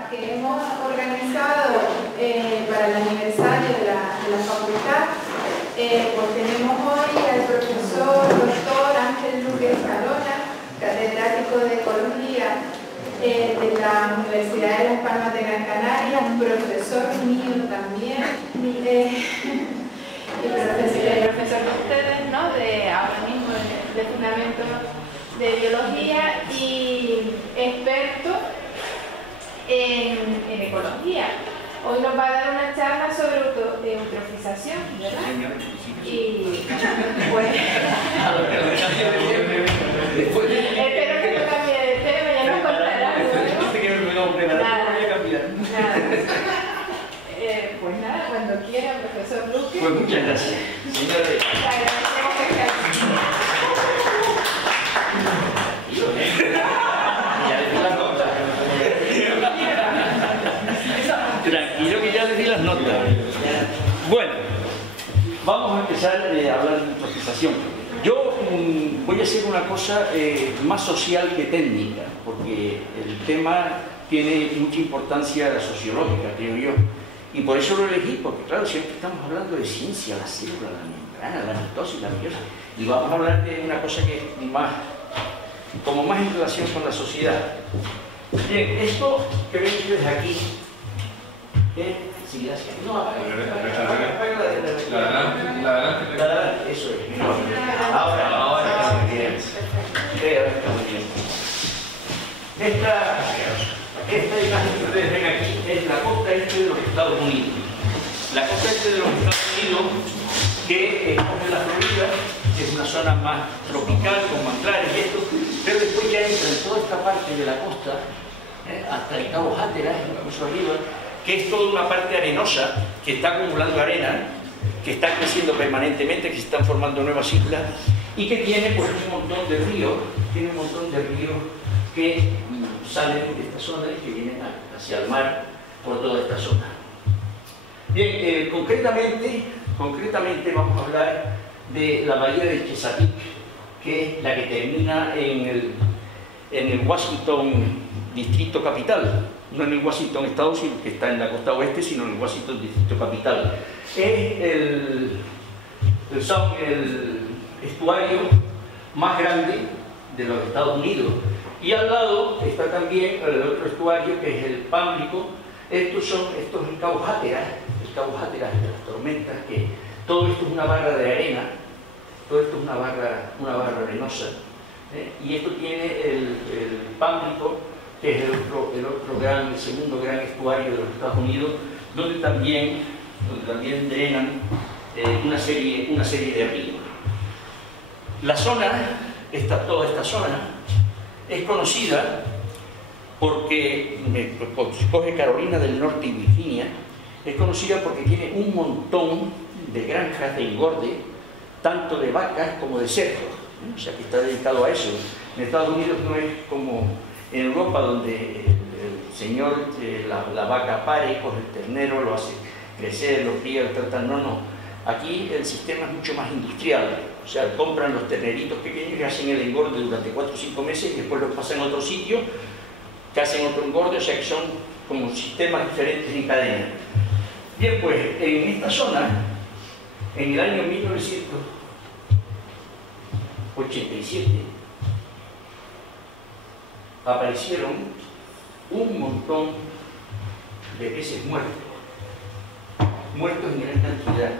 charla que hemos organizado para el aniversario de la facultad. Pues tenemos hoy al profesor doctor Ángel Luque Escalona, catedrático de Ecología de la Universidad de Las Palmas de Gran Canaria, profesor mío también, y profesor de ustedes, ¿no? Ahora mismo de Fundamentos de Biología y experto en ecología. Hoy nos va a dar una charla sobre eutrofización, ¿verdad? Y pues espero que no cambie de tema, ya nos contará. Pues nada, cuando quiera, profesor Luque. Pues muchas gracias. Señores. Agradecemos que esté aquí. Tranquilo que ya les di las notas. Bueno, vamos a empezar a hablar de eutrofización. Yo voy a hacer una cosa más social que técnica, porque el tema tiene mucha importancia sociológica, creo yo. Y por eso lo elegí, porque claro, siempre estamos hablando de ciencia, la célula, la membrana, la mitosis, la meiosis. Y vamos a hablar de una cosa que es más, como más en relación con la sociedad. Bien, esto que ven ustedes aquí, sí, gracias. No, apaga la eso es. Ahora está muy bien. Ahora está muy bien. Esta imagen que ustedes ven aquí es la costa este de los Estados Unidos. La costa este de los Estados Unidos que coge la Florida, que es una zona más tropical, con manglares y esto, pero después ya entra en toda esta parte de la costa, hasta el Cabo Hatteras, incluso arriba, que es toda una parte arenosa, que está acumulando arena, que está creciendo permanentemente, que se están formando nuevas islas, y que tiene pues un montón de ríos, que salen de esta zona y que vienen hacia el mar por toda esta zona. Bien, concretamente vamos a hablar de la bahía de Chesapeake, que es la que termina en el Washington Distrito Capital, no en el Washington Estado, sino que está en la costa oeste, sino en el Washington Distrito Capital. Es el estuario más grande de los Estados Unidos. Y al lado está también el otro estuario, que es el Pamlico. Esto es el Cabo Hatteras, de las tormentas, que todo esto es una barra de arena, todo esto es una barra arenosa. Y esto tiene el Pamlico, que es el segundo gran estuario de los Estados Unidos, donde también drenan una serie de ríos. La zona, toda esta zona, es conocida porque, si coge Carolina del Norte y Virginia, es conocida porque tiene un montón de granjas de engorde, tanto de vacas como de cerdos, o sea que está dedicado a eso. En Estados Unidos no es como en Europa, donde el señor, la vaca pare, coge el ternero, lo hace crecer, lo cría, lo tratan, no. Aquí el sistema es mucho más industrial, o sea, compran los terneritos pequeños y hacen el engorde durante 4 o 5 meses y después los pasan a otro sitio, que hacen otro engorde, o sea que son como sistemas diferentes en cadena. Bien, pues en esta zona, en el año 1987, aparecieron un montón de peces muertos en gran cantidad.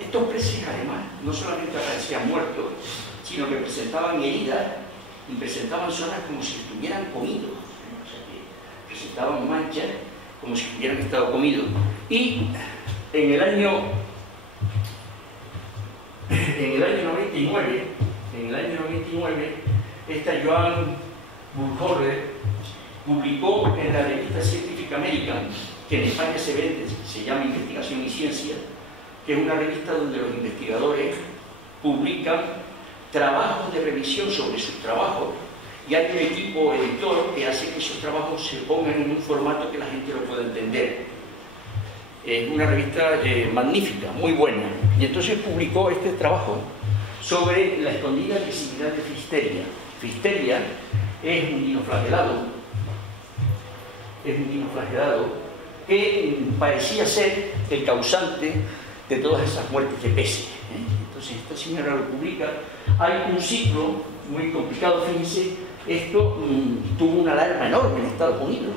Estos peces además no solamente aparecían muertos, sino que presentaban heridas y presentaban zonas como si estuvieran comidos, o sea que presentaban manchas como si hubieran estado comidos. Y en el año 99, esta Joan Burkholder publicó en la revista Scientific American, que en España se llama Investigación y Ciencia, que es una revista donde los investigadores publican trabajos de revisión sobre sus trabajos y hay un equipo editor que hace que esos trabajos se pongan en un formato que la gente lo pueda entender. Es una revista magnífica, muy buena. Y entonces publicó este trabajo sobre la escondida agresividad de Pfisteria. Pfisteria es un dinoflagelado es un dinoflagelado que parecía ser el causante de todas esas muertes de peces. Entonces esta señora lo publica. Hay un ciclo muy complicado, fíjense, esto tuvo una alarma enorme en Estados Unidos,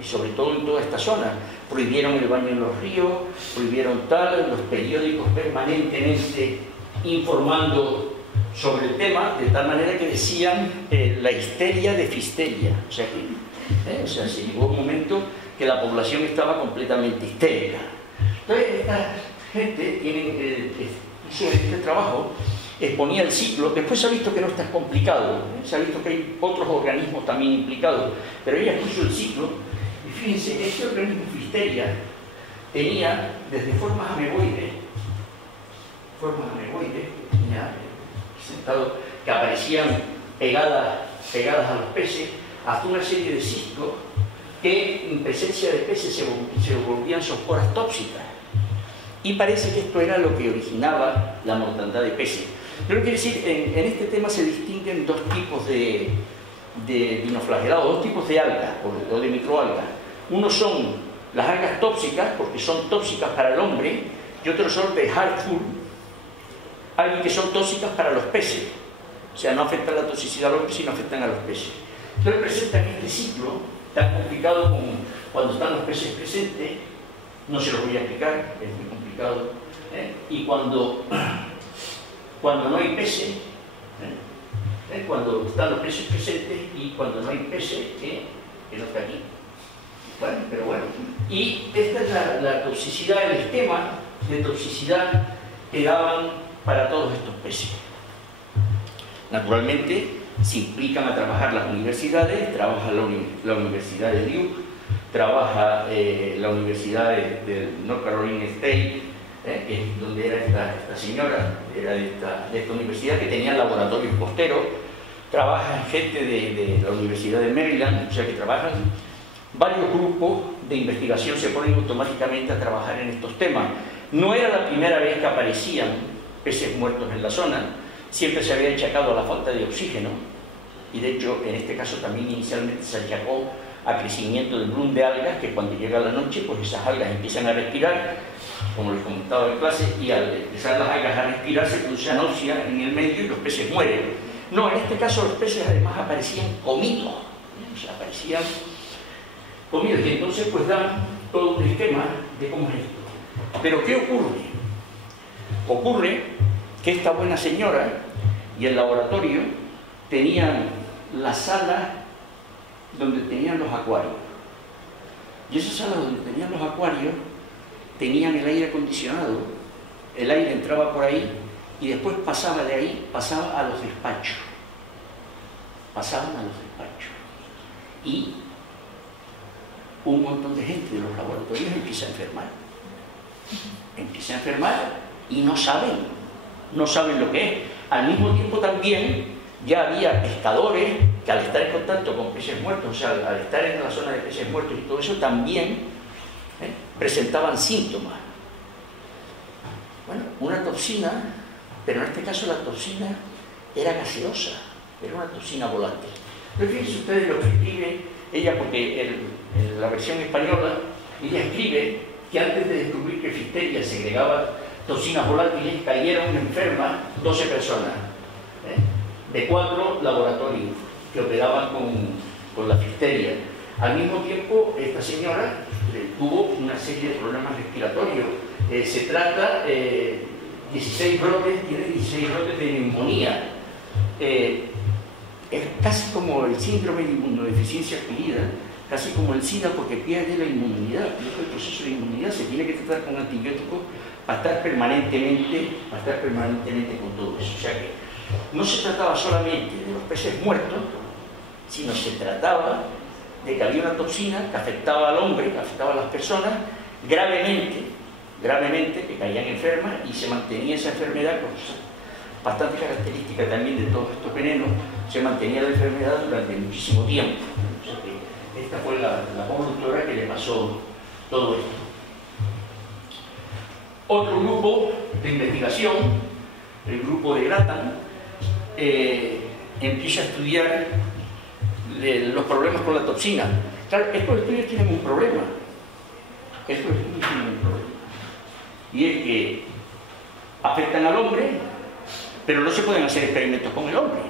y sobre todo en toda esta zona. Prohibieron el baño en los ríos, prohibieron los periódicos permanentemente informando sobre el tema, de tal manera que decían la histeria de Fisteria. O sea, se llegó un momento que la población estaba completamente histérica. Entonces, esta gente hizo este trabajo, exponía el ciclo. Después se ha visto que no es tan complicado, se ha visto que hay otros organismos también implicados, pero ella puso el ciclo. Y fíjense, este organismo Fisteria tenía desde formas ameboides, que aparecían pegadas a los peces, hasta una serie de cistos que en presencia de peces se volvían zoosporas tóxicas. Y parece que esto era lo que originaba la mortandad de peces. Pero quiere decir, en este tema se distinguen dos tipos de dinoflagelados, dos tipos de algas o de microalgas. Uno son las algas tóxicas, porque son tóxicas para el hombre, y otros son de Hartford, algas que son tóxicas para los peces. O sea, no afectan la toxicidad al hombre, sino afectan a los peces. Entonces presentan este ciclo tan complicado como cuando están los peces presentes. No se los voy a explicar, es muy complicado. Y cuando no hay peces, cuando están los peces presentes y cuando no hay peces, que no está aquí. Bueno, pero bueno. Y esta es la toxicidad, el esquema de toxicidad que daban para todos estos peces. Naturalmente, se implican a trabajar las universidades, trabaja la Universidad de Duke, trabaja la Universidad de North Carolina State, que es donde era esta señora, era de esta universidad, que tenía laboratorios costeros, trabaja gente de la Universidad de Maryland, o sea que trabajan varios grupos de investigación, se ponen automáticamente a trabajar en estos temas. No era la primera vez que aparecían peces muertos en la zona, siempre se había achacado a la falta de oxígeno, y de hecho en este caso también inicialmente se achacó a crecimiento del bloom de algas, que cuando llega la noche pues esas algas empiezan a respirar, como les comentaba en clase, y al empezar las algas a respirar se produce anoxia en el medio y los peces mueren. No, en este caso los peces además aparecían comidos, o sea, aparecían comidos, y entonces pues dan todo un esquema de cómo es esto. Pero ¿qué ocurre? Ocurre que esta buena señora y el laboratorio tenían la sala donde tenían los acuarios. Y esa sala donde tenían los acuarios tenían el aire acondicionado, el aire entraba por ahí y después pasaba de ahí, pasaba a los despachos. Pasaban a los despachos. Y un montón de gente de los laboratorios empieza a enfermar. Empieza a enfermar y no saben lo que es. Al mismo tiempo también ya había pescadores que al estar en contacto con peces muertos, o sea, al estar en la zona de peces muertos y todo eso, también presentaban síntomas. Bueno, una toxina, pero en este caso la toxina era gaseosa, era una toxina volátil. Pero fíjense ustedes lo que escribe ella, porque en la versión española, ella escribe que antes de descubrir que Fisteria segregaba toxinas volátiles, cayeron enfermas 12 personas, de 4 laboratorios que operaban con la Fisteria. Al mismo tiempo, esta señora tuvo una serie de problemas respiratorios. Se trata, 16 brotes, tiene 16 brotes de neumonía. Es casi como el síndrome de inmunodeficiencia adquirida, casi como el SIDA, porque pierde la inmunidad. El proceso de inmunidad se tiene que tratar con antibióticos para estar permanentemente con todo eso. O sea que no se trataba solamente de los peces muertos, sino se trataba de que había una toxina que afectaba al hombre, que afectaba a las personas gravemente, que caían enfermas, y se mantenía esa enfermedad con bastante característica también de todos estos venenos. Se mantenía la enfermedad durante muchísimo tiempo. O sea que esta fue la conductora que le pasó todo esto. Otro grupo de investigación, el grupo de Grattan, empieza a estudiar los problemas con la toxina. Claro, estos estudios tienen un problema. Y es que afectan al hombre, pero no se pueden hacer experimentos con el hombre.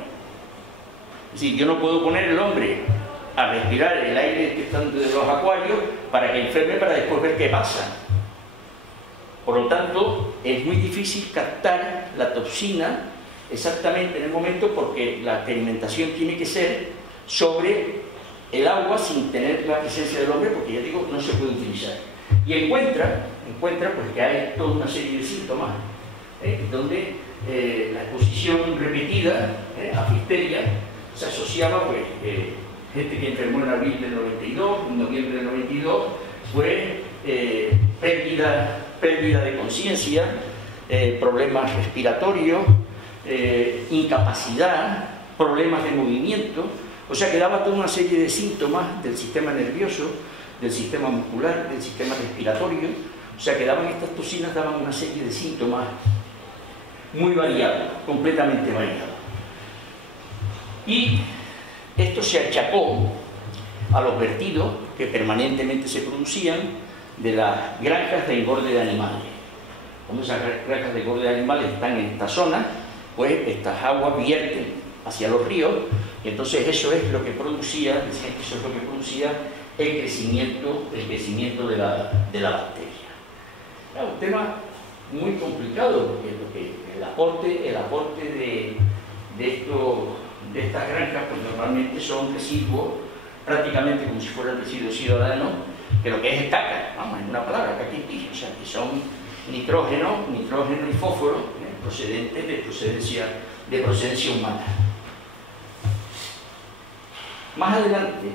Es decir, yo no puedo poner el hombre a respirar el aire que está de los acuarios para que enferme, para después ver qué pasa. Por lo tanto, es muy difícil captar la toxina exactamente en el momento, porque la experimentación tiene que ser sobre el agua sin tener la presencia del hombre, porque ya digo, no se puede utilizar. Y encuentra pues, que hay toda una serie de síntomas, donde la exposición repetida a Fifteria se asociaba, pues, gente que enfermó en abril del 92, en noviembre del 92, fue pérdida de conciencia, problemas respiratorios, incapacidad, problemas de movimiento. O sea, que daba toda una serie de síntomas del sistema nervioso, del sistema muscular, del sistema respiratorio. O sea, que estas toxinas daban una serie de síntomas muy variados, completamente variados. Y esto se achacó a los vertidos que permanentemente se producían de las granjas de engorde de animales. Como esas granjas de engorde de animales están en esta zona, pues estas aguas vierten hacia los ríos, y entonces eso es lo que producía, el crecimiento de la bacteria. Claro, un tema muy complicado, porque el aporte de estas granjas, pues normalmente son residuos, prácticamente como si fueran residuos ciudadanos, que lo que es caca, vamos, en una palabra, caca indígena, o sea, que son nitrógeno y fósforo, procedentes de procedencia humana. Más adelante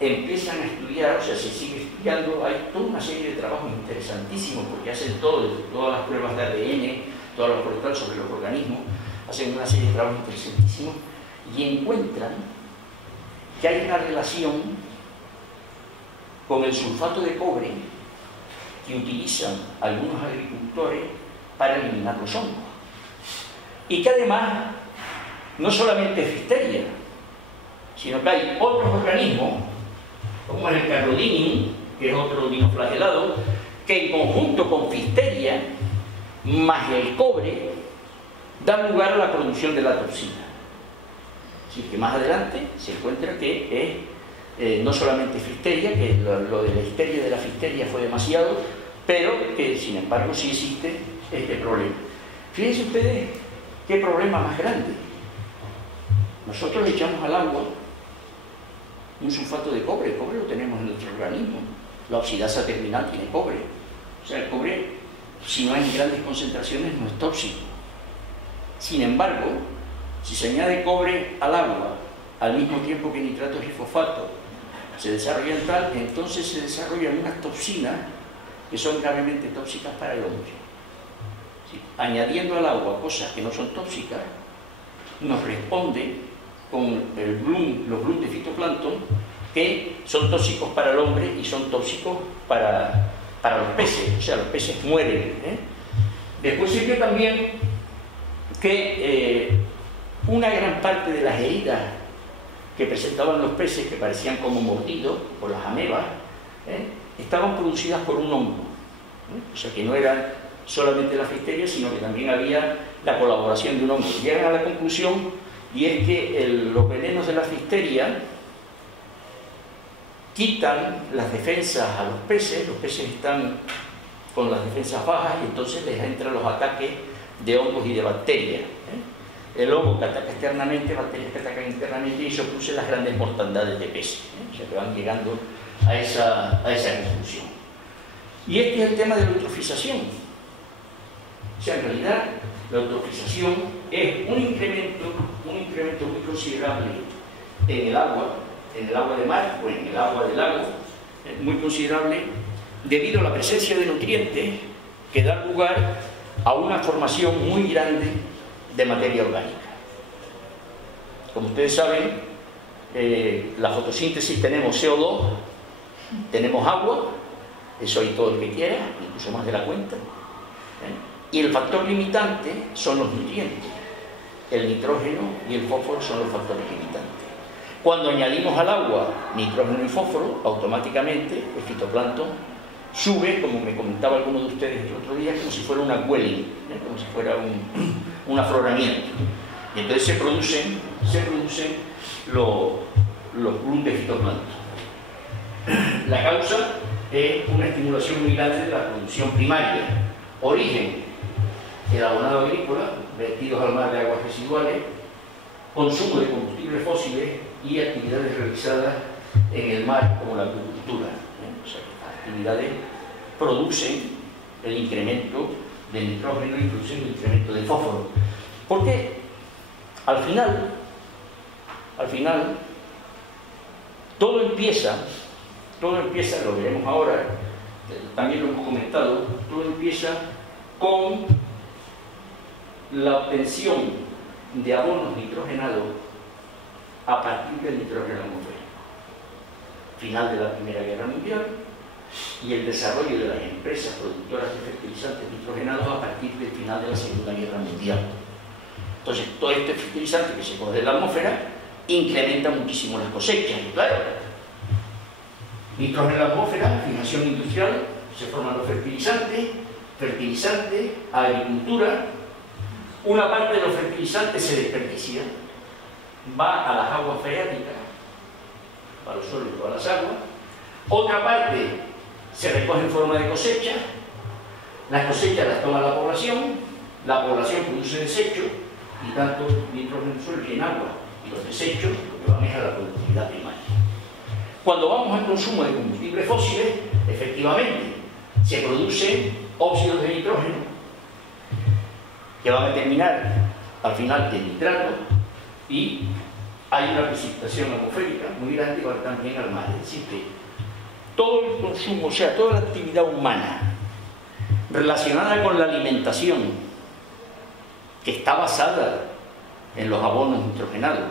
empiezan a estudiar, o sea, se sigue estudiando, hay toda una serie de trabajos interesantísimos, porque hacen todas las pruebas de ADN, todas las pruebas sobre los organismos, hacen una serie de trabajos interesantísimos y encuentran que hay una relación con el sulfato de cobre que utilizan algunos agricultores para eliminar los hongos. Y que además no solamente es Fifteria, sino que hay otros organismos, como es el Carrodinium, que es otro dinoflagelado, que en conjunto con Fifteria más el cobre dan lugar a la producción de la toxina. Así que más adelante se encuentra que es no solamente Fifteria, que lo de la histeria de la Fifteria fue demasiado, pero que sin embargo sí existe este problema. Fíjense ustedes qué problema más grande. Nosotros le echamos al agua un sulfato de cobre. El cobre lo tenemos en nuestro organismo. La oxidasa terminal tiene cobre. O sea, el cobre, si no hay grandes concentraciones, no es tóxico. Sin embargo, si se añade cobre al agua al mismo tiempo que nitratos y fosfatos se desarrollan tal, entonces se desarrollan unas toxinas que son gravemente tóxicas para el hombre. ¿Sí? Añadiendo al agua cosas que no son tóxicas, nos responde con los bloom de fitoplancton, que son tóxicos para el hombre y son tóxicos para los peces. O sea, los peces mueren. Después se vio también que una gran parte de las heridas que presentaban los peces, que parecían como mordidos por las amebas, estaban producidas por un hongo. O sea, que no era solamente la Fifteria, sino que también había la colaboración de un hongo. Llegan a la conclusión, y es que los venenos de la Fifteria quitan las defensas a los peces están con las defensas bajas y entonces les entran los ataques de hongos y de bacterias. El hongo que ataca externamente, bacterias que atacan internamente, y eso produce las grandes mortandades de peces. O sea, que van llegando a esa conclusión. Y este es el tema de la eutrofización. O sea, en realidad, la eutrofización es un incremento muy considerable en el agua de mar o en el agua del lago, muy considerable, debido a la presencia de nutrientes que dan lugar a una formación muy grande de materia orgánica. Como ustedes saben, la fotosíntesis tenemos CO2, tenemos agua, eso hay todo el que quiera, incluso más de la cuenta, y el factor limitante son los nutrientes. El nitrógeno y el fósforo son los factores limitantes. Cuando añadimos al agua nitrógeno y fósforo, automáticamente el fitoplancton sube, como me comentaba alguno de ustedes el otro día, como si fuera una quelling, como si fuera un afloramiento. Y entonces se producen los blooms de fitoplancton. La causa es una estimulación muy grande de la producción primaria. Origen: el abonado agrícola, vertidos al mar de aguas residuales, consumo de combustibles fósiles y actividades realizadas en el mar, como la agricultura. O sea, estas actividades producen el incremento de nitrógeno y producen el incremento de fósforo. Porque al final, todo empieza, lo veremos ahora, también lo hemos comentado, todo empieza con la obtención de abonos nitrogenados a partir del nitrógeno atmosférico. Final de la Primera Guerra Mundial y el desarrollo de las empresas productoras de fertilizantes nitrogenados a partir del final de la Segunda Guerra Mundial. Entonces, todo este fertilizante que se coge de la atmósfera incrementa muchísimo las cosechas. Y claro, nitrógeno en la atmósfera, fijación industrial, se forman los fertilizantes, agricultura. Una parte de los fertilizantes se desperdicia, va a las aguas freáticas, a los suelos y a las aguas. Otra parte se recoge en forma de cosecha, las cosechas las toma la población produce desechos, y tanto nitrógeno en suelo y en agua, y los desechos lo que van es a la productividad primaria. Cuando vamos al consumo de combustibles fósiles, efectivamente, se producen óxidos de nitrógeno que van a terminar al final en nitrato, y hay una precipitación atmosférica muy grande y va también al mar. Es decir, que todo el consumo, o sea, toda la actividad humana relacionada con la alimentación, que está basada en los abonos nitrogenados,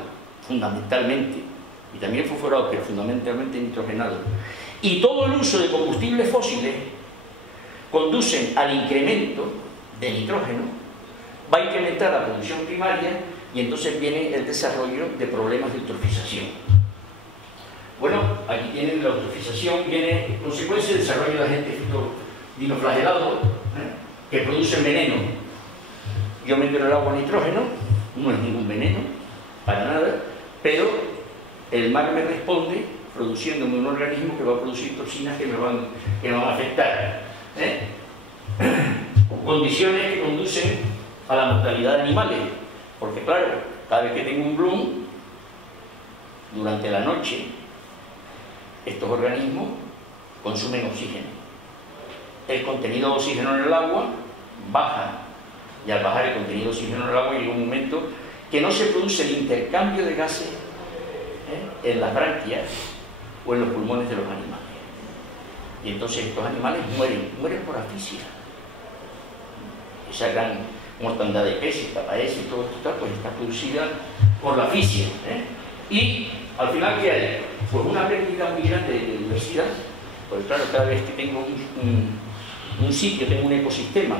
fundamentalmente, y también fosforados, pero fundamentalmente nitrogenados, y todo el uso de combustibles fósiles conducen al incremento de nitrógeno, va a incrementar la producción primaria, y entonces viene el desarrollo de problemas de eutrofización. Bueno, aquí tienen la eutrofización, viene en consecuencia del desarrollo de agentes dinoflagelados que producen veneno. Yo meto en el agua nitrógeno, no es ningún veneno, para nada, pero el mar me responde produciéndome un organismo que va a producir toxinas que me van a afectar. Condiciones que conducen a la mortalidad de animales, porque claro, cada vez que tengo un bloom, durante la noche, estos organismos consumen oxígeno. El contenido de oxígeno en el agua baja, y al bajar el contenido de oxígeno en el agua llega un momento que no se produce el intercambio de gases en las branquias o en los pulmones de los animales. Y entonces estos animales mueren por asfixia. Esa gran mortandad de peces, tapaes y todo esto pues está producida por la asfixia. Y al final, ¿qué hay? Pues una pérdida muy grande de biodiversidad. Pues claro, cada vez que tengo un sitio, tengo un ecosistema,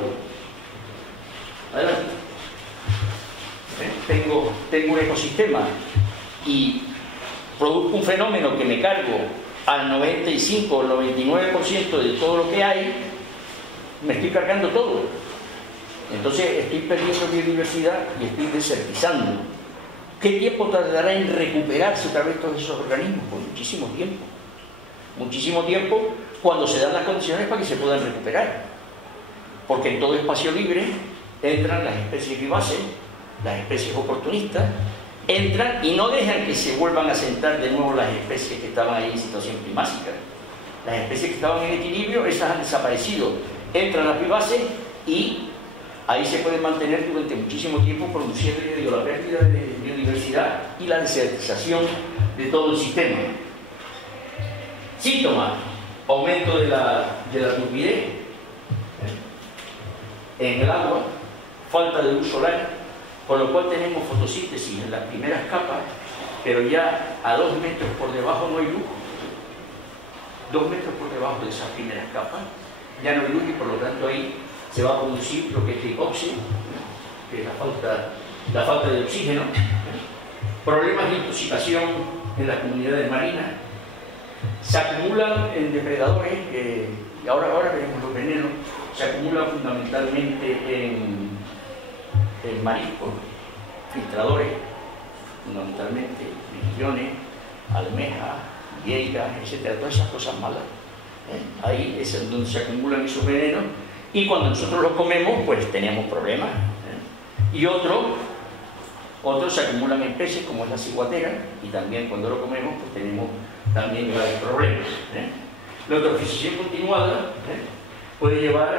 adelante. Tengo un ecosistema y produzco un fenómeno que me cargo al 95 o 99% de todo lo que hay, me estoy cargando todo. Entonces estoy perdiendo biodiversidad y estoy desertizando. ¿Qué tiempo tardará en recuperarse otra vez todos esos organismos? Pues muchísimo tiempo. Muchísimo tiempo, cuando se dan las condiciones para que se puedan recuperar. Porque en todo espacio libre entran las especies vivaces, las especies oportunistas, entran y no dejan que se vuelvan a sentar de nuevo las especies que estaban ahí en situación climática. Las especies que estaban en equilibrio, esas han desaparecido. Entran las vivaces y ahí se pueden mantener durante muchísimo tiempo, produciendo, yo digo, la pérdida de biodiversidad y la desertización de todo el sistema. Síntomas: aumento de la turbidez en el agua, falta de luz solar, con lo cual tenemos fotosíntesis en las primeras capas, pero ya a 2 metros por debajo no hay luz. 2 metros por debajo de esas primeras capas ya no hay luz, y por lo tanto ahí se va a producir lo que es hipoxia, que es la falta de oxígeno. Problemas de intoxicación en las comunidades marinas, se acumulan en depredadores, y ahora veremos los venenos, se acumulan fundamentalmente en mariscos, filtradores, fundamentalmente, mejillones, almejas, vieiras, etcétera, todas esas cosas malas. Ahí es donde se acumulan esos venenos, y cuando nosotros los comemos, pues tenemos problemas. Y otros se acumulan en peces, como es la ciguatera, y también cuando lo comemos, pues tenemos también graves problemas. La eutrofización continuada puede llevar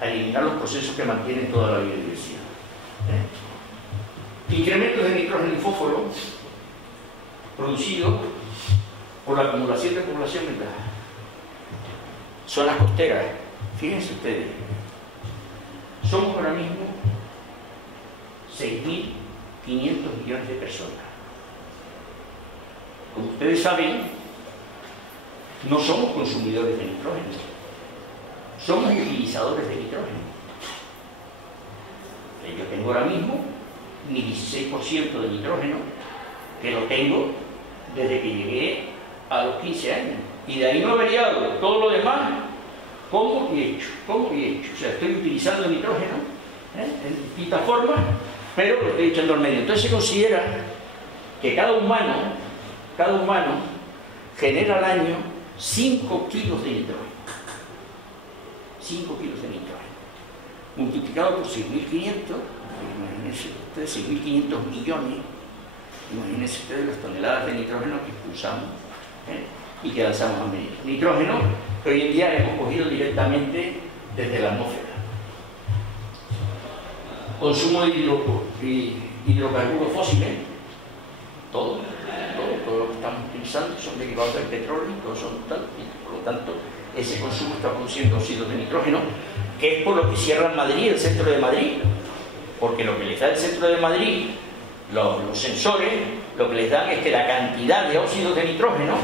a eliminar los procesos que mantienen toda la biodiversidad. Incrementos de nitrógeno y fósforo producidos por la acumulación de población en las zonas costeras. Fíjense ustedes, somos ahora mismo 6.500 millones de personas. Como ustedes saben, no somos consumidores de nitrógeno, somos utilizadores de nitrógeno. Yo tengo ahora mismo mi 16% de nitrógeno, que lo tengo desde que llegué a los 15 años. Y de ahí no he variado. Todo lo demás, como y hecho. O sea, estoy utilizando nitrógeno en distintas formas, pero lo estoy echando al medio. Entonces se considera que cada humano genera al año 5 kilos de nitrógeno. 5 kilos de nitrógeno. Multiplicado por 6.500, imagínense ustedes, 6.500 millones, imagínense ustedes las toneladas de nitrógeno que expulsamos y que lanzamos al medio. Nitrógeno que hoy en día hemos cogido directamente desde la atmósfera. Consumo de hidrocarburos fósiles, todo lo que estamos utilizando son derivados del petróleo, todos son tal, y por lo tanto ese consumo está produciendo óxidos de nitrógeno, que es por lo que cierran Madrid, el centro de Madrid, porque lo que les da el centro de Madrid, los sensores, lo que les dan es que la cantidad de óxidos de nitrógeno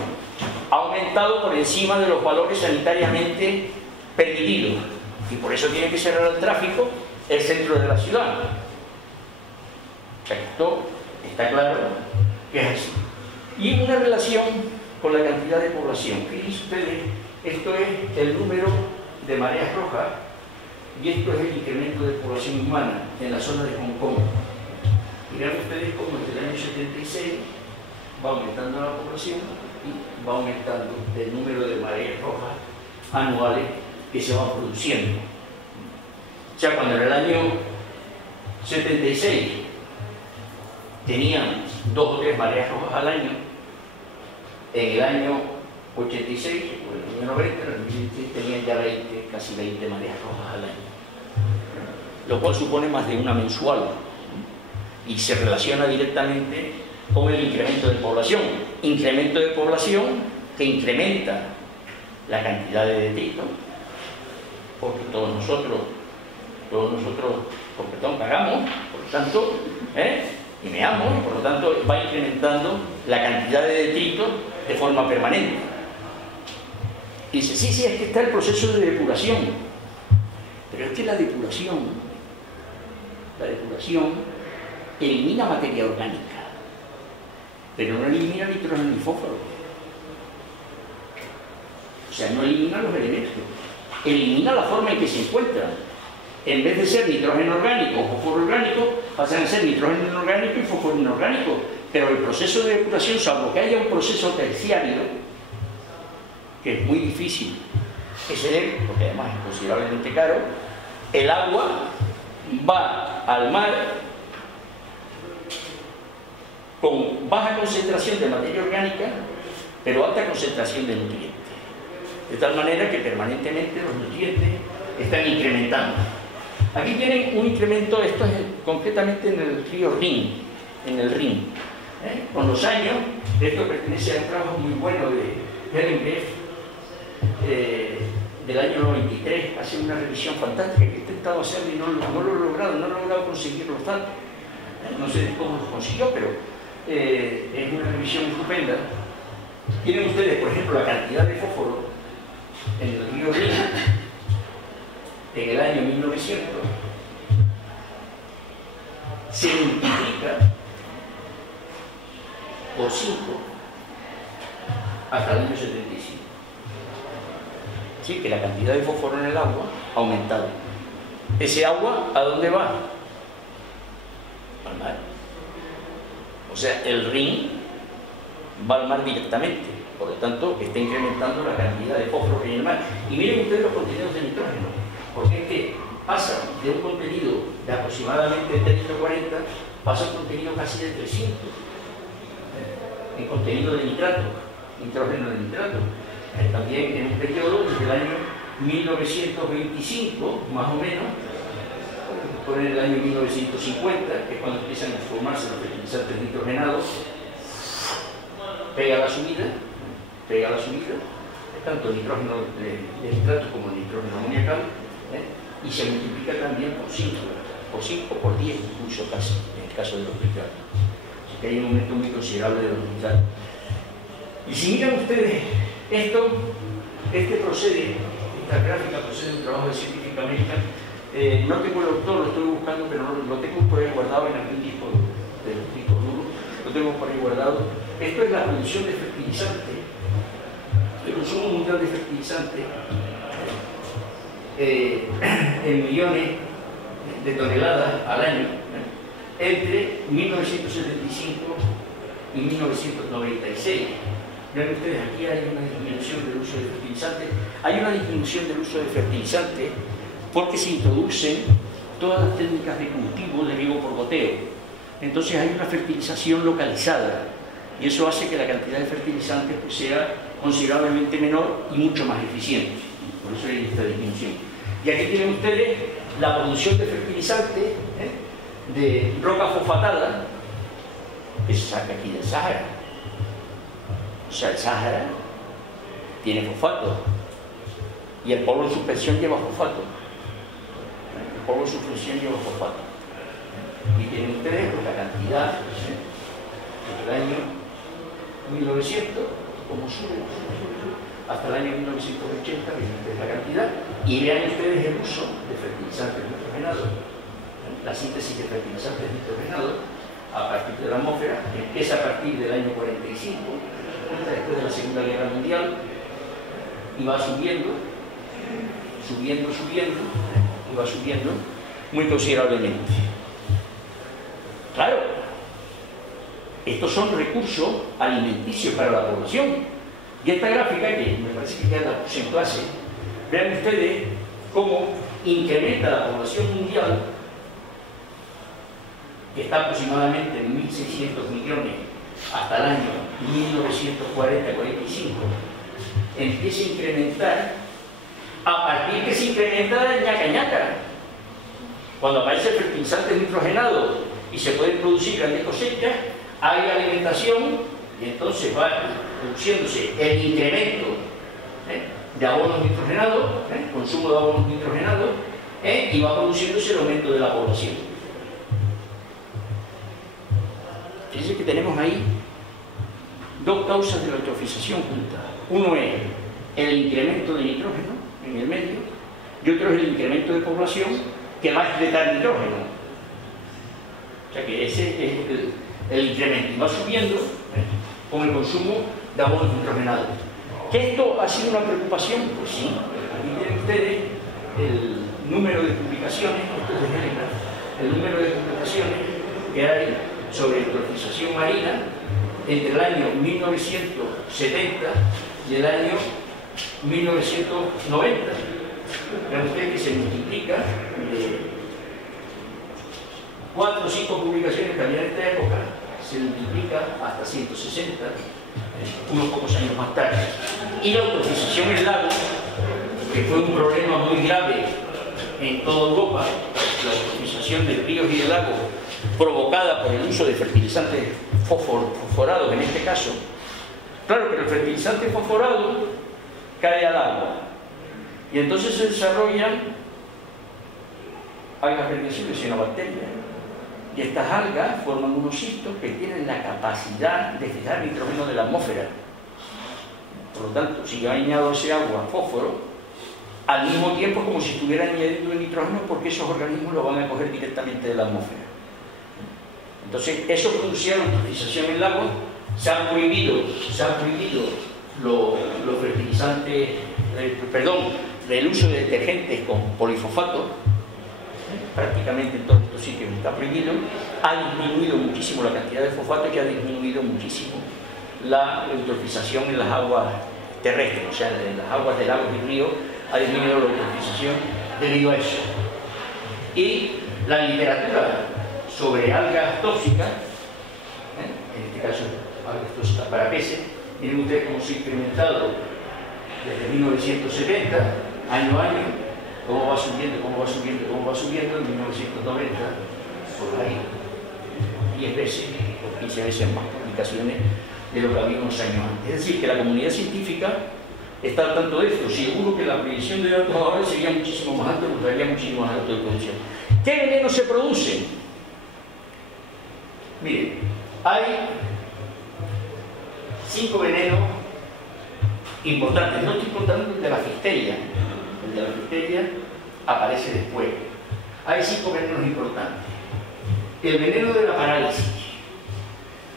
ha aumentado por encima de los valores sanitariamente permitidos, y por eso tiene que cerrar el tráfico el centro de la ciudad. O sea, esto está claro que es así. Y una relación con la cantidad de población. Fíjense ustedes, esto es el número de mareas rojas y esto es el incremento de población humana en la zona de Hong Kong. Miren ustedes cómo desde el año 76 va aumentando la población y va aumentando el número de mareas rojas anuales que se van produciendo. O sea, cuando en el año 76 tenían 2 o 3 mareas rojas al año, en el año 86, o en el año 90, en el 2016 tenían ya casi 20 mareas rojas al año, lo cual supone más de una mensual y se relaciona directamente con el incremento de población. Incremento de población que incrementa la cantidad de detritos, porque todos nosotros cagamos, por lo tanto, y meamos, y por lo tanto va incrementando la cantidad de detritos de forma permanente. Y dice, sí, es que está el proceso de depuración, pero es que la depuración elimina materia orgánica, pero no elimina nitrógeno ni fósforo. O sea, no elimina los elementos, elimina la forma en que se encuentran. En vez de ser nitrógeno orgánico o fósforo orgánico, pasan a ser nitrógeno inorgánico y fósforo inorgánico. Pero el proceso de depuración, salvo que haya un proceso terciario, que es muy difícil exceder, porque además es considerablemente caro, el agua va al mar con baja concentración de materia orgánica, pero alta concentración de nutrientes. De tal manera que permanentemente los nutrientes están incrementando. Aquí tienen un incremento, esto es concretamente en el río Rin, en el Rin. Con los años, esto pertenece a un trabajo muy bueno de Hellenberg, del año 93, hace una revisión fantástica que he intentado hacerlo y no lo he logrado conseguir los datos. No sé cómo lo consiguió, pero es una revisión estupenda. Tienen ustedes, por ejemplo, la cantidad de fósforo en el río Rin en el año 1900 se multiplica por 5 Sí, que la cantidad de fósforo en el agua ha aumentado. ¿Ese agua a dónde va? Al mar. O sea, el Rin va al mar directamente, por lo tanto está incrementando la cantidad de fósforo que hay en el mar. Y miren ustedes los contenidos de nitrógeno, porque es que pasa de un contenido de aproximadamente 30-40, pasa a un contenido casi de 300 en contenido de nitrato, nitrógeno de nitrato. También en un periodo desde el año 1925, más o menos, por el año 1950, que es cuando empiezan a formarse los fertilizantes nitrogenados, pega la subida, tanto nitrógeno de nitrato como nitrógeno amoniacal, y se multiplica también por 5 o por 10 incluso casi, en el caso de los nitratos. Así que hay un aumento muy considerable de los nitratos. Y si miran ustedes esto, esta gráfica procede de un trabajo de Científica Médica. No tengo el autor, lo estoy buscando, pero lo tengo por ahí guardado en algún disco de los discos duros, lo tengo por ahí guardado. Esto es la producción de fertilizante, el consumo mundial de fertilizante en millones de toneladas al año entre 1975 y 1996. Vean ustedes, aquí hay una disminución del uso de fertilizantes. Hay una disminución del uso de fertilizantes porque se introducen todas las técnicas de cultivo de riego por goteo. Entonces hay una fertilización localizada y eso hace que la cantidad de fertilizantes pues, sea considerablemente menor y mucho más eficiente. Por eso hay esta disminución. Y aquí tienen ustedes la producción de fertilizantes de roca fosfatada que se saca aquí del Sáhara. O sea, el Sáhara tiene fosfato y el polvo de suspensión lleva fosfato. El polvo de suspensión lleva fosfato. Y tienen ustedes la cantidad desde el año 1900, como sube, hasta el año 1980, miren ustedes la cantidad, y vean ustedes el uso de fertilizantes nitrogenados. La síntesis de fertilizantes nitrogenados a partir de la atmósfera empieza a partir del año 45, después de la Segunda Guerra Mundial, y va subiendo, y va subiendo muy considerablemente. Claro, estos son recursos alimenticios para la población. Y esta gráfica, que me parece que ya la puse en clase, vean ustedes cómo incrementa la población mundial, que está aproximadamente en 1.600 millones hasta el año 1940-45, empieza a incrementar a partir que se incrementa la ñaca-ñaca. Cuando aparece el fertilizante nitrogenado y se pueden producir grandes cosechas, hay alimentación y entonces va produciéndose el incremento de abonos nitrogenados, consumo de abonos nitrogenados, y va produciéndose el aumento de la población. Fíjense que tenemos ahí dos causas de la eutrofización juntas. Uno es el incremento de nitrógeno en el medio y otro es el incremento de población que va a excretar nitrógeno. O sea que ese es el incremento y va subiendo con el consumo de abonos nitrogenados. ¿Que esto ha sido una preocupación? Pues sí. Aquí tienen ustedes el número de publicaciones, esto es de Telegraph, el número de publicaciones que hay sobre eutrofización marina entre el año 1970 y el año 1990. Vean ustedes que se multiplica de 4 o 5 publicaciones que había en esta época, se multiplica hasta 160, unos pocos años más tarde. Y la eutrofización en lagos, que fue un problema muy grave en toda Europa, la eutrofización de ríos y de lagos provocada por el uso de fertilizantes fosforados en este caso. Claro, pero el fertilizante fosforado cae al agua y entonces se desarrollan algas verdes y cianobacterias. Y estas algas forman unos cistos que tienen la capacidad de fijar nitrógeno de la atmósfera. Por lo tanto, si yo añado ese agua fósforo, al mismo tiempo es como si estuviera añadiendo el nitrógeno porque esos organismos lo van a coger directamente de la atmósfera. Entonces, eso producía la eutrofización en lagos. Se han prohibido los fertilizantes, el uso de detergentes con polifosfato, prácticamente en todos estos sitios está prohibido, ha disminuido muchísimo la cantidad de fosfato y ha disminuido muchísimo la eutrofización en las aguas terrestres, o sea, en las aguas de lagos y ríos ha disminuido la eutrofización debido a eso. Y la literatura sobre algas tóxicas, en este caso algas tóxicas para peces, miren ustedes cómo se ha incrementado desde 1970, año a año, cómo va subiendo, cómo va subiendo, cómo va subiendo, en 1990, por ahí, 10 veces o 15 veces más publicaciones de lo que había unos años antes. Es decir, que la comunidad científica está al tanto de esto. Seguro que la previsión de datos ahora sería muchísimo más alta, porque habría muchísimo más alto de producción. ¿Qué veneno se produce? Miren, hay 5 venenos importantes. No estoy contando el de la Fifteria. El de la Fifteria aparece después. Hay 5 venenos importantes. El veneno de la parálisis,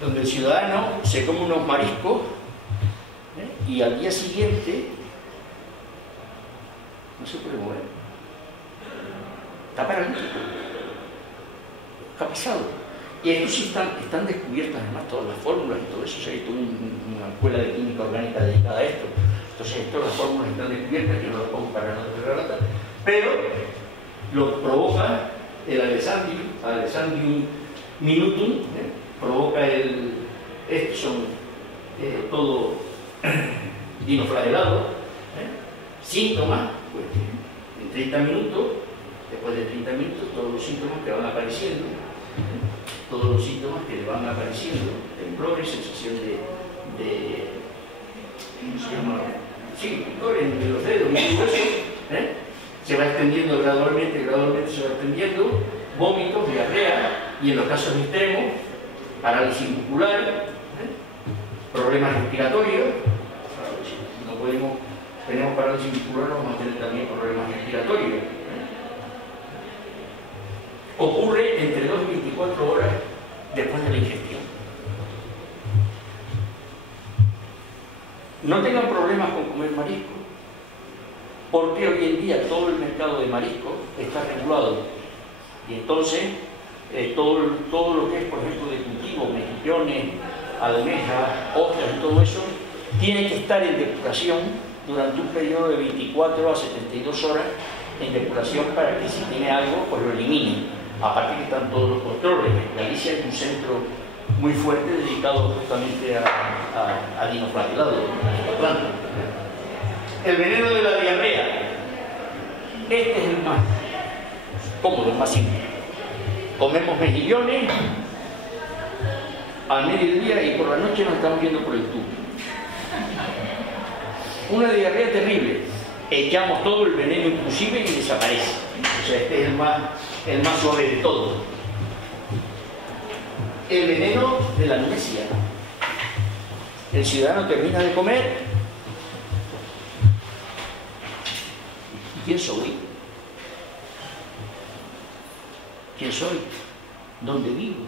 donde el ciudadano se come unos mariscos y al día siguiente no se puede mover. Está paralítico. ¿Qué ha pasado? Y estos sí están descubiertas además todas las fórmulas y todo eso. O sea, hay toda una escuela de química orgánica dedicada a esto. Entonces, todas las fórmulas están descubiertas, que no las pongo para no relatar, pero lo provoca el Alexandrium minutum, provoca estos son todo dinoflagelados, síntomas, pues en 30 minutos, después de 30 minutos, todos los síntomas que van apareciendo, todos los síntomas que le van apareciendo, temblores, sensación de ¿cómo se llama? Sí, temblores de los dedos y todo eso, se va extendiendo gradualmente se va extendiendo, vómitos, diarrea y en los casos extremos, parálisis muscular, problemas respiratorios. No tenemos parálisis muscular, vamos a tener también problemas respiratorios. Ocurre entre 2 y 24 horas después de la ingestión. No tengan problemas con comer marisco, porque hoy en día todo el mercado de marisco está regulado y entonces todo lo que es, por ejemplo, de cultivo, mejillones, almejas, ostras y todo eso, tiene que estar en depuración durante un periodo de 24 a 72 horas en depuración para que si tiene algo, pues lo elimine. Aparte que están todos los controles. Galicia es un centro muy fuerte dedicado justamente a dinoflagelados, a esta planta. El veneno de la diarrea. Este es el más cómodo, el más simple. Comemos mejillones al mediodía y por la noche nos estamos viendo por el tubo. Una diarrea terrible. Echamos todo el veneno inclusive y desaparece. O sea, este es el más suave de todos. El veneno de la amnesia. El ciudadano termina de comer. ¿Y quién soy? ¿Quién soy? ¿Dónde vivo?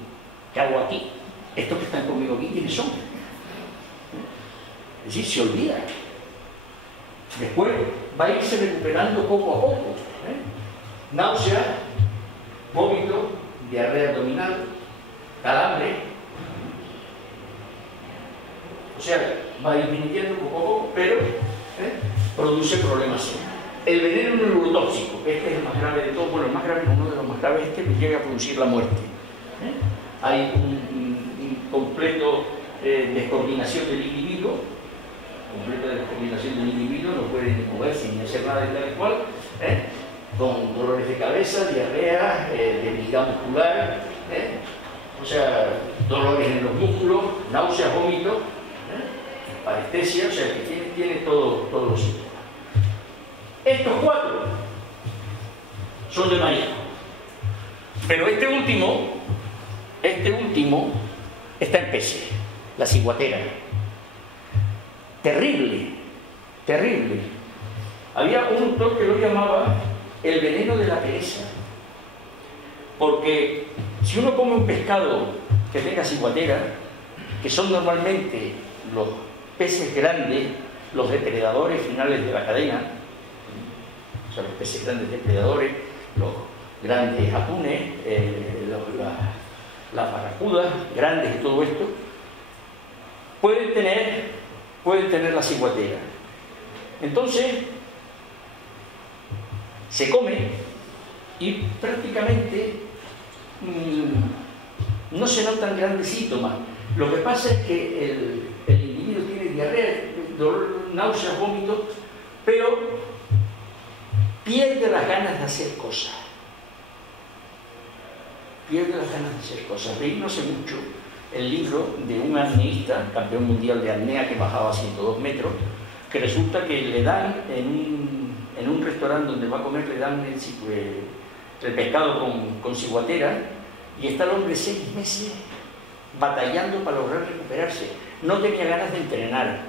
¿Qué hago aquí? Estos que están conmigo aquí, ¿quiénes son? Es decir, se olvida. Después va a irse recuperando poco a poco. Náusea, vómito, diarrea abdominal, calambre. O sea, va disminuyendo poco a poco, pero produce problemas. El veneno neurotóxico, este es el más grave de todos. Bueno, el más grave, uno de los más graves es que llega a producir la muerte. Hay un completo descoordinación del individuo, no puede ni moverse ni hacer nada de tal cual, con dolores de cabeza, diarrea, debilidad muscular, o sea, dolores en los músculos, náuseas, vómitos, parestesia, o sea, que tiene todos los síntomas. Estos 4 son de marisco, pero este último está en peces, la ciguatera. Terrible, terrible. Había un autor que lo llamaba el veneno de la pereza, porque si uno come un pescado que tenga ciguatera, que son normalmente peces grandes, los depredadores finales de la cadena, o sea, los peces grandes depredadores, los grandes atunes, las barracudas grandes y todo esto, pueden tener la ciguatera. Entonces, se come y prácticamente no se notan grandes síntomas. Lo que pasa es que el individuo tiene diarrea, dolor, náuseas, vómitos, pero pierde las ganas de hacer cosas. Pierde las ganas de hacer cosas. Leí no hace mucho el libro de un apneísta, campeón mundial de apnea, que bajaba 102 metros, que resulta que le dan en un restaurante donde va a comer, le dan el pescado con ciguatera, y está el hombre 6 meses batallando para lograr recuperarse. No tenía ganas de entrenar,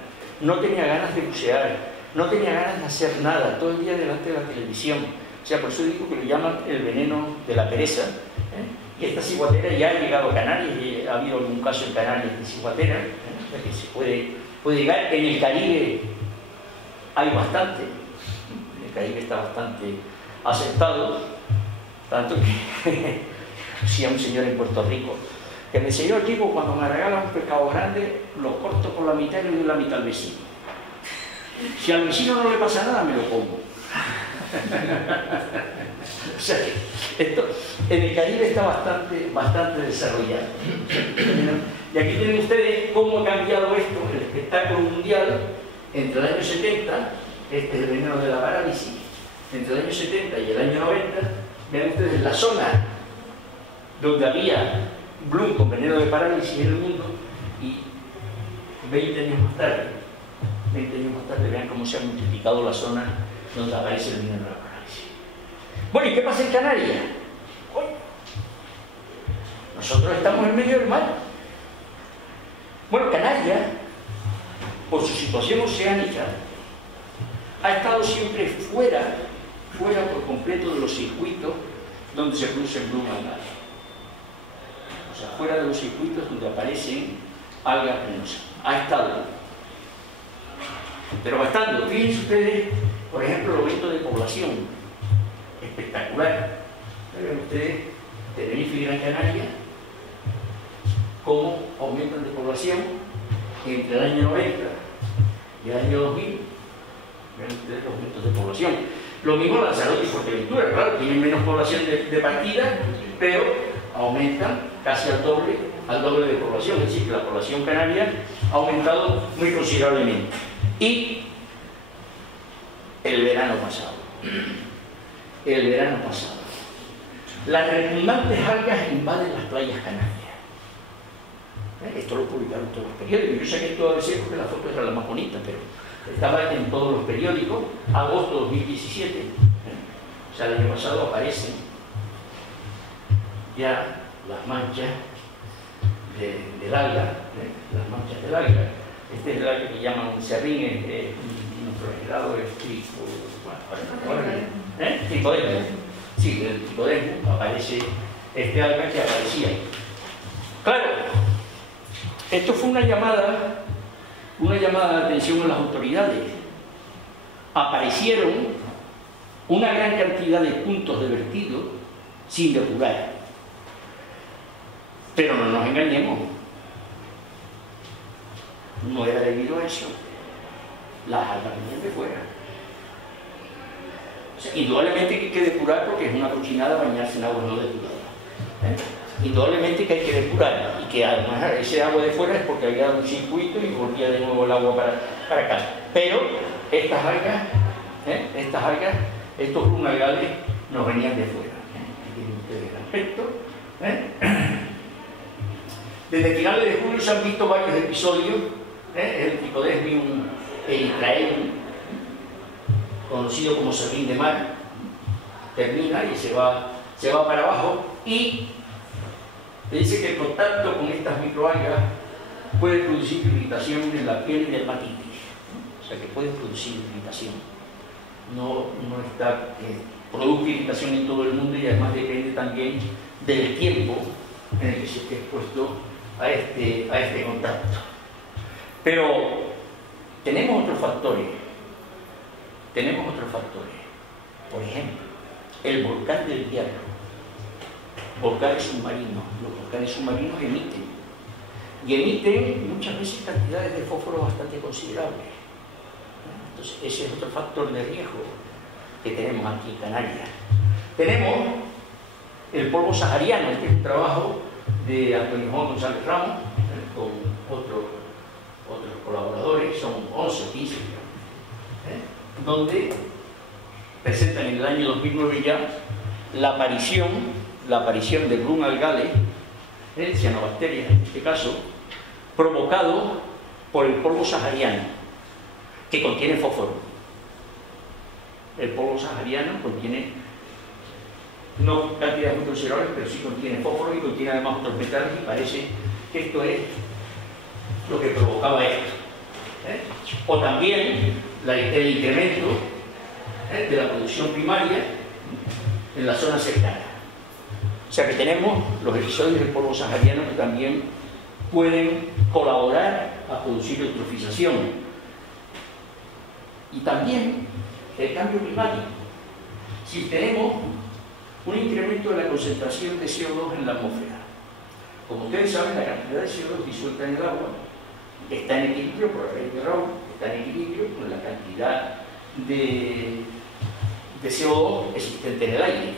no tenía ganas de bucear, no tenía ganas de hacer nada, todo el día delante de la televisión. O sea, por eso digo que lo llaman el veneno de la pereza, ¿eh? Y esta ciguatera ya ha llegado a Canarias, y ha habido algún caso en Canarias de ciguatera, o sea que se puede llegar. En el Caribe hay bastante, en el Caribe está bastante aceptado, tanto que decía un señor en Puerto Rico, que me decía: yo, tipo, cuando me regalan un pescado grande, lo corto por la mitad y le doy la mitad al vecino. Si al vecino no le pasa nada, me lo como. O sea que esto en el Caribe está bastante desarrollado. Y aquí tienen ustedes cómo ha cambiado esto, el espectáculo mundial, entre el año 70, este es el veneno de la parálisis, entre el año 70 y el año 90, vean ustedes la zona donde había Bloom con veneno de parálisis en el mundo, y 20 años más tarde, vean cómo se ha multiplicado la zona donde aparece el veneno de la parálisis. Bueno, ¿y qué pasa en Canarias? Nosotros estamos en medio del mar. Bueno, Canarias, por su situación oceánica, ha estado siempre fuera por completo de los circuitos donde se producen Bloom algas. O sea, fuera de los circuitos donde aparecen algas venenosas. Ha estado. Pero bastante. Fíjense ustedes, por ejemplo, el aumento de población. Espectacular. Vean ustedes, Tenerife y Gran Canaria, cómo aumentan de población entre el año 90 y el año 2000. Vean ustedes los aumentos de población. Lo mismo Lanzarote y Fuerteventura, claro, tienen menos población de partida, pero aumentan casi al doble de población. Es decir, que la población canaria ha aumentado muy considerablemente. Y el verano pasado, las repugnantes algas invaden las playas canarias. Esto lo publicaron todos los periódicos. Yo sé que esto a veces porque la foto era la más bonita, pero estaba en todos los periódicos, agosto de 2017. O sea, el año pasado aparecen ya las manchas del alga, las manchas del alga. Este es el alga que llaman serrín, nuestro grado es tricodemo. Sí, el tricodemo aparece este alga que aparecía. Claro, esto fue una llamada de atención a las autoridades. Aparecieron una gran cantidad de puntos de vertido sin depurar. Pero no nos engañemos, no era debido a eso. Las algas venían de fuera. O sea, indudablemente que hay que depurar porque es una cochinada bañarse en aguas no depuradas. Indudablemente que hay que depurar, y que además ese agua de fuera es porque había un circuito y volvía de nuevo el agua para acá. Pero estas algas, estos Bloom algales nos venían de fuera. Aquí tienen ustedes el aspecto. Desde finales de julio se han visto varios episodios. El Trichodesmium erythraeum, conocido como serrín de mar, termina y se va para abajo, y dice que el contacto con estas microalgas puede producir irritación en la piel y dermatitis. O sea que puede producir irritación. No está, produce irritación en todo el mundo, y además depende también del tiempo en el que se esté expuesto a este contacto. Pero Tenemos otros factores. Por ejemplo, el volcán del Hierro. Volcanes submarinos. Los volcanes submarinos emiten. Y emiten muchas veces cantidades de fósforo bastante considerables. Entonces, ese es otro factor de riesgo que tenemos aquí en Canarias. Tenemos el polvo sahariano. Este es un trabajo de Antonio Juan González Ramos, con otros colaboradores, son 11 o 15, donde presentan en el año 2009 ya la aparición de Blum algale, cianobacterias en este caso, provocado por el polvo sahariano, que contiene fósforo. El polvo sahariano contiene, no cantidades muy considerables, pero sí contiene fósforo y contiene además otros metales, y parece que esto es lo que provocaba esto. O también el incremento de la producción primaria en la zona cercana. O sea que tenemos los episodios del polvo sahariano que también pueden colaborar a producir eutrofización. Y también el cambio climático. Si tenemos un incremento de la concentración de CO2 en la atmósfera, como ustedes saben, la cantidad de CO2 disuelta en el agua está en equilibrio por la ley de Raoult, está en equilibrio con la cantidad de CO2 existente en el aire.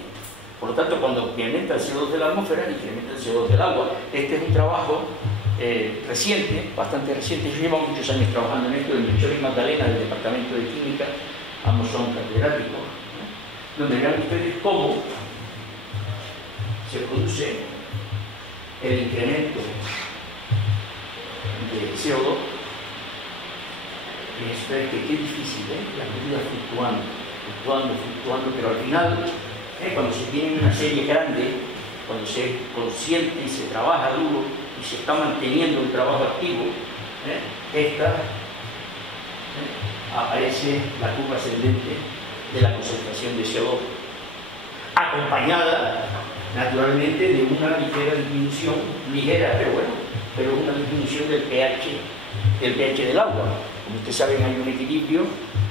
Por lo tanto, cuando incrementa el CO2 de la atmósfera, incrementa el CO2 del agua. Este es un trabajo reciente, bastante reciente. Yo llevo muchos años trabajando en esto, de Melchor y Magdalena, del Departamento de Química, ambos son catedráticos, donde vean ustedes cómo se produce el incremento de CO2. Y qué difícil, las medidas fluctuando, pero al final, cuando se tiene una serie grande, cuando se es consciente y se trabaja duro y se está manteniendo el trabajo activo, aparece la curva ascendente de la concentración de CO2, acompañada naturalmente de una ligera disminución, pero una disminución del pH del agua. Como ustedes saben, hay un equilibrio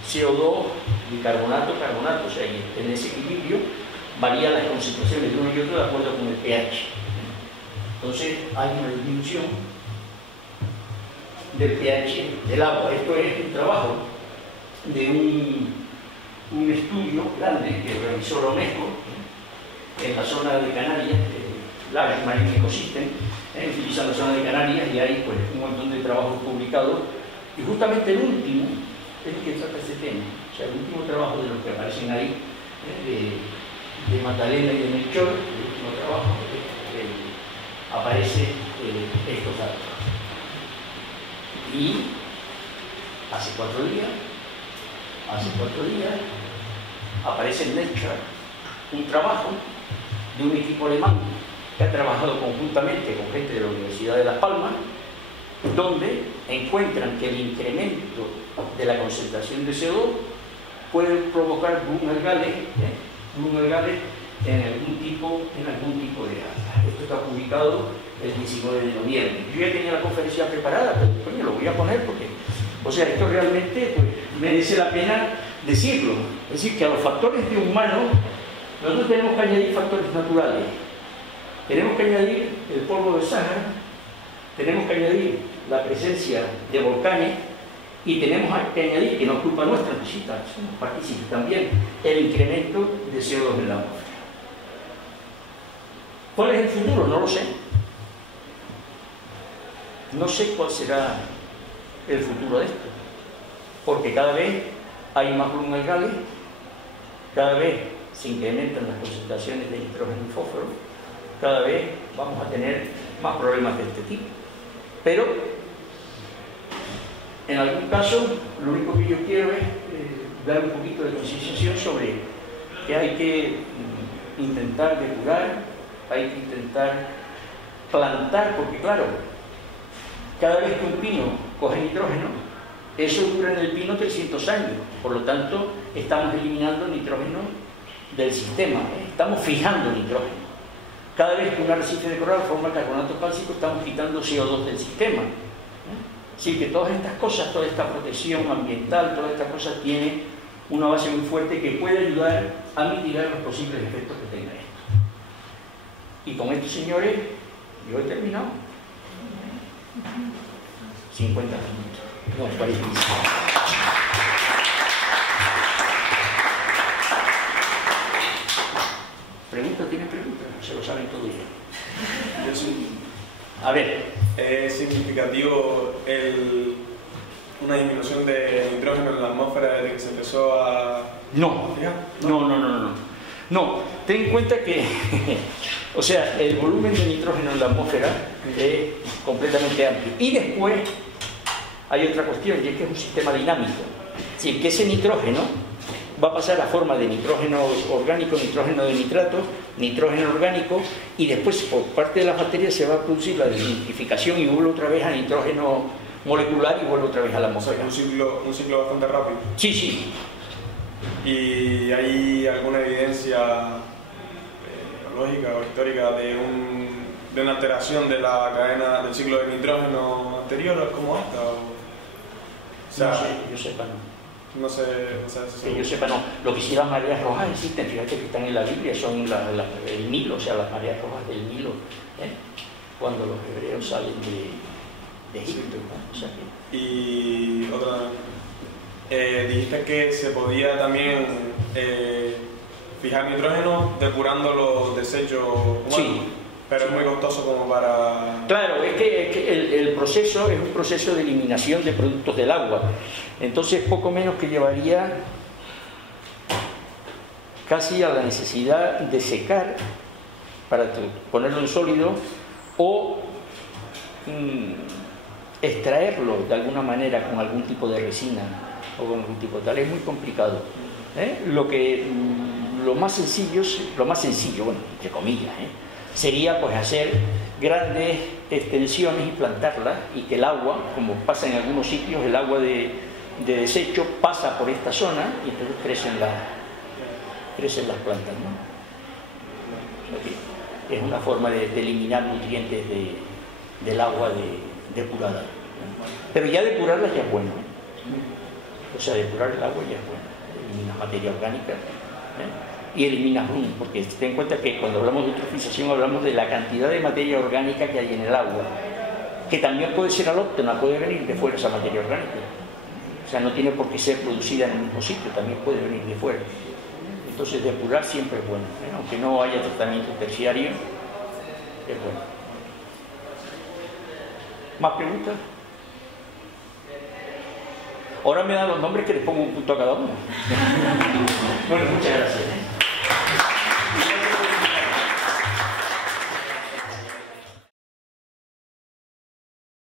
CO2, bicarbonato, carbonato, o sea, en ese equilibrio varían las concentraciones de uno y otro de acuerdo con el pH. Entonces hay una disminución del pH del agua. Esto es un trabajo de un estudio grande que realizó la UNESCO en la zona de Canarias, Large Marine Ecosystem, utilizan la zona de Canarias, y hay pues un montón de trabajos publicados, y justamente el último es el que trata este tema. O sea, el último trabajo de los que aparecen ahí, de Magdalena y de Melchor, el último trabajo, aparece estos datos. Y hace 4 días aparece en Nature un trabajo de un equipo alemán que ha trabajado conjuntamente con gente de la Universidad de Las Palmas, donde encuentran que el incremento de la concentración de CO2 puede provocar Blum algale en algún tipo de alga. Esto está publicado el 19 de noviembre. Yo ya tenía la conferencia preparada, pero coño, lo voy a poner porque, o sea, esto realmente pues, merece la pena decirlo. Es decir, que a los factores de humano nosotros tenemos que añadir factores naturales. Tenemos que añadir el polvo de Sáhara, tenemos que añadir la presencia de volcanes, y tenemos que añadir, que no es culpa nuestra, participa también, el incremento de CO2 en la atmósfera. ¿Cuál es el futuro? No lo sé. No sé cuál será el futuro de esto, porque cada vez hay más Blum algale, cada vez se incrementan las concentraciones de nitrógeno y fósforo, cada vez vamos a tener más problemas de este tipo. Pero, en algún caso, lo único que yo quiero es dar un poquito de concienciación sobre que hay que intentar depurar, hay que intentar plantar, porque claro, cada vez que un pino coge nitrógeno, eso dura en el pino 300 años, por lo tanto, estamos eliminando nitrógeno del sistema, estamos fijando nitrógeno. Cada vez que un arrecife de coral forma carbonato cálcico, estamos quitando CO2 del sistema. Sí, que todas estas cosas, toda esta protección ambiental, todas estas cosas tienen una base muy fuerte que puede ayudar a mitigar los posibles efectos que tenga esto. Y con estos señores, yo he terminado. 50 minutos. No, 45. ¿Tienen preguntas? Se lo saben todo ya. Yo sí. A ver. ¿Es significativo una disminución de nitrógeno en la atmósfera desde que se empezó a... No. No, ten en cuenta que o sea, el volumen de nitrógeno en la atmósfera es completamente amplio. Y después hay otra cuestión, y es que es un sistema dinámico. Es decir, que ese nitrógeno va a pasar a forma de nitrógeno orgánico, nitrógeno de nitrato, nitrógeno orgánico, y después por parte de las bacterias se va a producir la desnitrificación y vuelve otra vez a nitrógeno molecular y vuelve otra vez a la atmósfera. O sea, un ciclo bastante rápido. Sí, sí. ¿Y hay alguna evidencia biológica o histórica de una alteración de la cadena del ciclo de nitrógeno anterior como esta? O sea, no sé, yo sepa, no. No sé que yo sepa, no. Lo que sí, las mareas rojas existen, fíjate que están en la Biblia, son el Nilo, o sea, las mareas rojas del Nilo, cuando los hebreos salen de Egipto. ¿No? O sea que... Y otra, dijiste que se podía también fijar nitrógeno depurando los desechos humanos. Sí. Pero es muy costoso como para... Claro, es que el proceso es un proceso de eliminación de productos del agua. Entonces, poco menos que llevaría casi a la necesidad de secar para ponerlo en sólido o extraerlo de alguna manera con algún tipo de resina o con algún tipo de tal. Es muy complicado. Lo más sencillo, bueno, entre comillas, sería pues hacer grandes extensiones y plantarlas, y que el agua, como pasa en algunos sitios, el agua de desecho pasa por esta zona y entonces crecen las plantas, ¿no? Es una forma de eliminar nutrientes del agua depurada, ¿no? Pero ya depurarla ya es bueno, o sea, depurar el agua ya es bueno, eliminas materia orgánica, y eliminas humo, porque ten en cuenta que cuando hablamos de eutrofización hablamos de la cantidad de materia orgánica que hay en el agua, que también puede ser alóctona, puede venir de fuera esa materia orgánica, o sea, no tiene por qué ser producida en el mismo sitio, también puede venir de fuera. Entonces depurar siempre es bueno, aunque no haya tratamiento terciario, es bueno. ¿Más preguntas? Ahora me dan los nombres que les pongo un punto a cada uno. Bueno, muchas gracias.